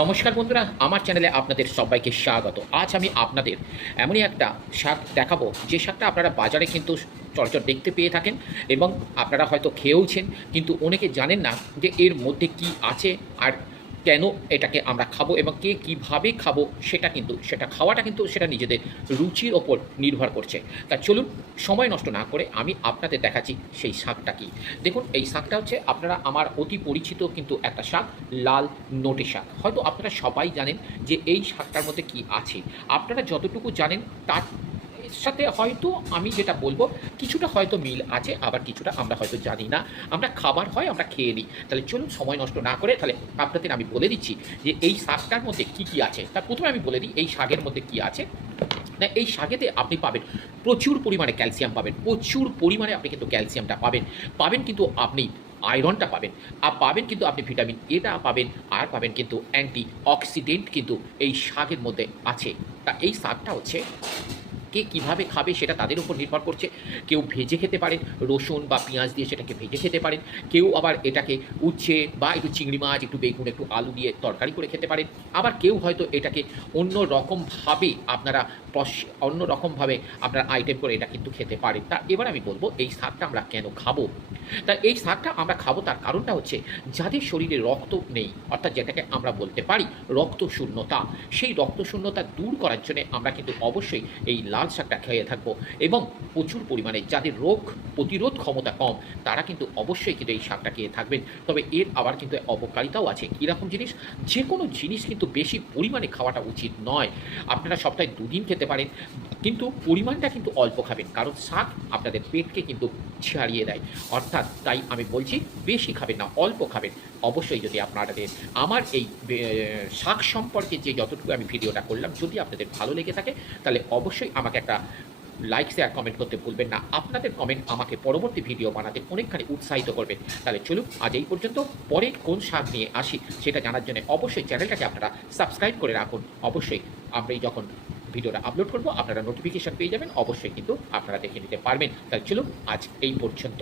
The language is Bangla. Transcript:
নমস্কার বন্ধুরা, আমার চ্যানেলে আপনাদের সবাইকে স্বাগত। আজ আমি আপনাদের এমনই একটা শাক দেখাবো, যে শাকটা আপনারা বাজারে কিন্তু চটচট দেখতে পেয়ে থাকেন এবং আপনারা হয়তো খেয়েওছেন, কিন্তু অনেকে জানেন না যে এর মধ্যে কি আছে আর কেন এটাকে আমরা খাবো এবং কে কীভাবে খাবো। সেটা খাওয়াটা কিন্তু সেটা নিজেদের রুচির ওপর নির্ভর করছে। তা চলুন সময় নষ্ট না করে আমি আপনাদের দেখাচ্ছি সেই শাকটা কী। দেখুন, এই শাকটা হচ্ছে আপনারা আমার অতি পরিচিত কিন্তু একটা শাক, লাল নোটে শাক। হয়তো আপনারা সবাই জানেন যে এই শাকটার মধ্যে কী আছে। আপনারা যতটুকু জানেন তার সাথে হয়তো আমি যেটা বলবো কিছুটা হয়তো মিল আছে, আবার কিছুটা আমরা হয়তো জানি না। আমরা খাবার হয় আমরা খেয়ে নিই। তাহলে চলুন সময় নষ্ট না করে তাহলে আপনাদের আমি বলে দিচ্ছি যে এই শাকটার মধ্যে কী কী আছে। তার প্রথমে আমি বলে দিই এই শাকের মধ্যে কী আছে। না, এই শাকেতে আপনি পাবেন প্রচুর পরিমাণে ক্যালসিয়াম পাবেন, প্রচুর পরিমাণে আপনি কিন্তু ক্যালসিয়ামটা পাবেন কিন্তু আপনি আয়রনটা পাবেন, আর পাবেন কিন্তু আপনি ভিটামিন এটা পাবেন, আর পাবেন কিন্তু অ্যান্টি অক্সিডেন্ট কিন্তু এই শাকের মধ্যে আছে। তা এই শাকটা হচ্ছে কে কীভাবে খাবে সেটা তাদের উপর নির্ভর করছে। কেউ ভেজে খেতে পারেন, রসুন বা পেঁয়াজ দিয়ে সেটাকে ভেজে খেতে পারেন। কেউ আবার এটাকে উচ্ছে বা একটু চিংড়ি মাছ, একটু বেগুন, একটু আলু দিয়ে তরকারি করে খেতে পারেন। আবার কেউ হয়তো এটাকে অন্য রকমভাবে অন্য রকমভাবে আপনার আইটেম করে এটা কিন্তু খেতে পারেন। তা এবার আমি বলবো এই শাকটা আমরা কেন খাবো। তা এই শাকটা আমরা খাবো তার কারণটা হচ্ছে যাদের শরীরে রক্ত নেই, অর্থাৎ যেটাকে আমরা বলতে পারি রক্ত শূন্যতা, সেই রক্ত শূন্যতা দূর করার জন্য আমরা কিন্তু অবশ্যই এই লাল শাকটা খেয়ে থাকবো। এবং প্রচুর পরিমাণে যাদের রোগ প্রতিরোধ ক্ষমতা কম তারা কিন্তু অবশ্যই কিন্তু এই শাকটা খেয়ে থাকবেন। তবে এর আবার কিন্তু অপকারিতাও আছে। কীরকম জিনিস? যে কোনো জিনিস কিন্তু বেশি পরিমাণে খাওয়াটা উচিত নয়। আপনারা সপ্তাহে দুদিন খেতে পারেন, কিন্তু পরিমাণটা কিন্তু অল্প খাবেন, কারণ শাক আপনাদের পেটকে কিন্তু ছাড়িয়ে দেয়। অর্থাৎ তাই আমি বলছি বেশি খাবেন না, অল্প খাবেন। অবশ্যই যদি আপনাদের আমার এই শাক সম্পর্কে যে যতটুকু আমি ভিডিওটা করলাম যদি আপনাদের ভালো লেগে থাকে তাহলে অবশ্যই আমাকে একটা লাইক, শেয়ার, কমেন্ট করতে ভুলবেন না। আপনাদের কমেন্ট আমাকে পরবর্তী ভিডিও বানাতে অনেকখানি উৎসাহিত করবে। তাহলে চলুন আজ এই পর্যন্ত। পরে কোন শাক নিয়ে আসি সেটা জানার জন্য অবশ্যই চ্যানেলটাকে আপনারা সাবস্ক্রাইব করে রাখুন। অবশ্যই আমি যখন ভিডিওটা আপলোড করব আপনারা নোটিফিকেশান পেয়ে যাবেন, অবশ্যই কিন্তু আপনারা দেখে নিতে পারবেন। তাহলে চলুন আজ এই পর্যন্ত।